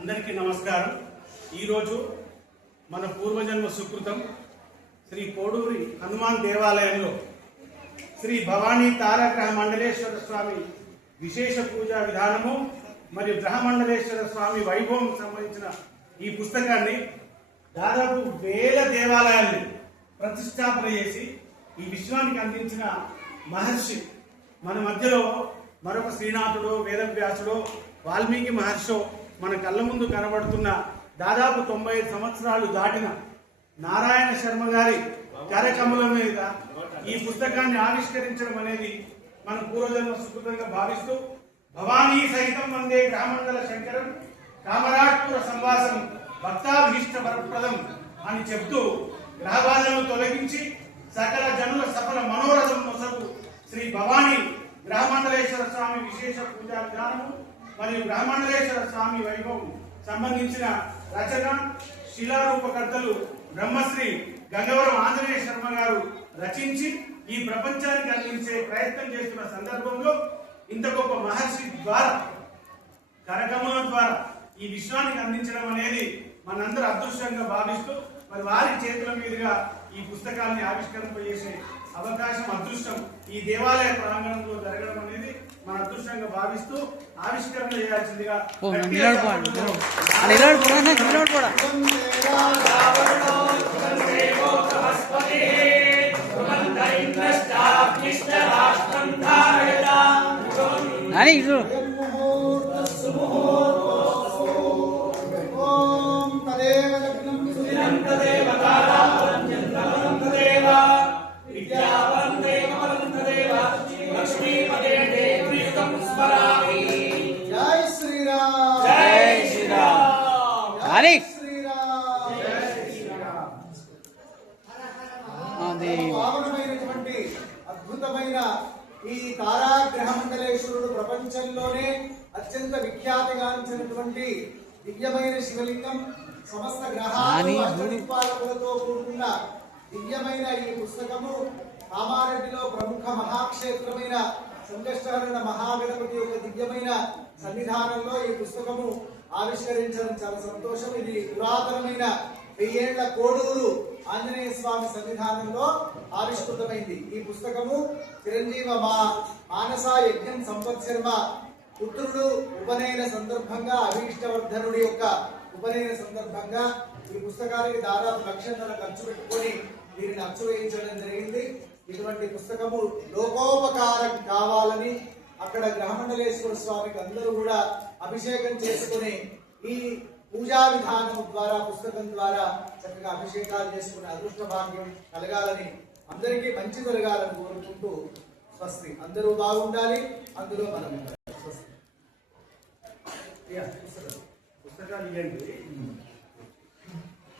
అందరికీ నమస్కారం. ఈరోజు మన పూర్వజన్మ సుకృతం శ్రీ కోడూరి హనుమాన్ దేవాలయంలో శ్రీ భవానీ తారగ్రహ మండలేశ్వర స్వామి విశేష పూజా విధానము మరియు గ్రహమండలేశ్వర స్వామి వైభవం సంబంధించిన ఈ పుస్తకాన్ని దాదాపు వేల దేవాలయాల్ని ప్రతిష్టాపన చేసి ఈ విశ్వానికి అందించిన మహర్షి మన మధ్యలో మరొక శ్రీనాథుడు, వేదవ్యాసుడు, వాల్మీకి మహర్షి మన కళ్ళ ముందు కనబడుతున్న దాదాపు 95 సంవత్సరాలు దాటిన నారాయణ శర్మ గారి కార్యక్రమాల మీద ఈ పుస్తకాన్ని ఆవిష్కరించడం అనేది మన పూర్వజన్మ సుకృతంగా భావిస్తూ భవానీ సహితం వందే గ్రామండల శంకరం కామరాజపుర సంవాసం భక్తాభీష్ట వరప్రదం అని చెప్తూ గ్రహబాధలను తొలగించి సకల జనుల సఫల మనోరథం నొసగు శ్రీ భవానీ గ్రహమండలేశ్వర స్వామి విశేష పూజా విధానము మరియు గ్రహమండలేశ్వర స్వామి వైభవం సంబంధించిన రచన శిలారూపకర్తలు బ్రహ్మశ్రీ గంగవరం ఆంజనేయ శర్మ గారు రచించి ఈ ప్రపంచానికి అందించే ప్రయత్నం చేస్తున్న సందర్భంలో ఇంత గొప్ప మహర్షి ద్వారా కరకముల ద్వారా ఈ విశ్వానికి అందించడం అనేది మనందరూ అదృష్టంగా భావిస్తూ మరి వారి చేతుల మీదుగా ఈ పుస్తకాన్ని ఆవిష్కరింపజేసే అవకాశం అదృష్టం ఈ దేవాలయ ప్రాంగణంలో జరగడం అనేది మన అదృష్టంగా భావిస్తూ ఆవిష్కరణ చేయాల్సిందిగా పావనమైనటువంటి అద్భుతమైన ఈ తారాగ్రహ మండలేశ్వరుడు ప్రపంచంలోనే అత్యంత విఖ్యాతిగాంచినటువంటి దివ్యమైన శివలింగం, సమస్త గ్రహాలు అష్టదిక్పాలకులతో కూడుకున్న దివ్యమైన ఈ పుస్తకము కామారెడ్డిలో ప్రముఖ మహాక్షేత్రమైన సంకష్టహరణ మహాగణపతి యొక్క దివ్యమైన సన్నిధానంలో ఈ పుస్తకము ఆవిష్కరించడం చాలా సంతోషం. ఇది పురాతనమైన 1000 ఏళ్ల కోడూరు ఆంజనేయ స్వామి సన్నిధానంలో ఆవిష్కృతమైంది. ఈ పుస్తకము చిరంజీవ మానస యజ్ఞం సంపత్ శర్మ పుత్రుడు ఉపనయన సందర్భంగా అభీష్టవర్ధనుడి యొక్క ఉపనయన సందర్భంగా ఈ పుస్తకానికి దాదాపు 1,00,000 ఖర్చు పెట్టుకొని దీనిని అచ్చు వేయించడం జరిగింది. ఇటువంటి పుస్తకము లోకోపకారం కావాలని అక్కడ గ్రహమండలేశ్వర స్వామికి అందరూ కూడా అభిషేకం చేసుకుని ఈ పూజా విధానం ద్వారా పుస్తకం ద్వారా చక్కగా అభిషేకాలు చేసుకునే అదృష్ట భాగ్యం కలగాలని, అందరికీ మంచి జరగాలని కోరుకుంటూ స్వస్తి. అందరూ బాగుండాలి, అందులో మనం పుస్తకాలు ఇవ్వండి.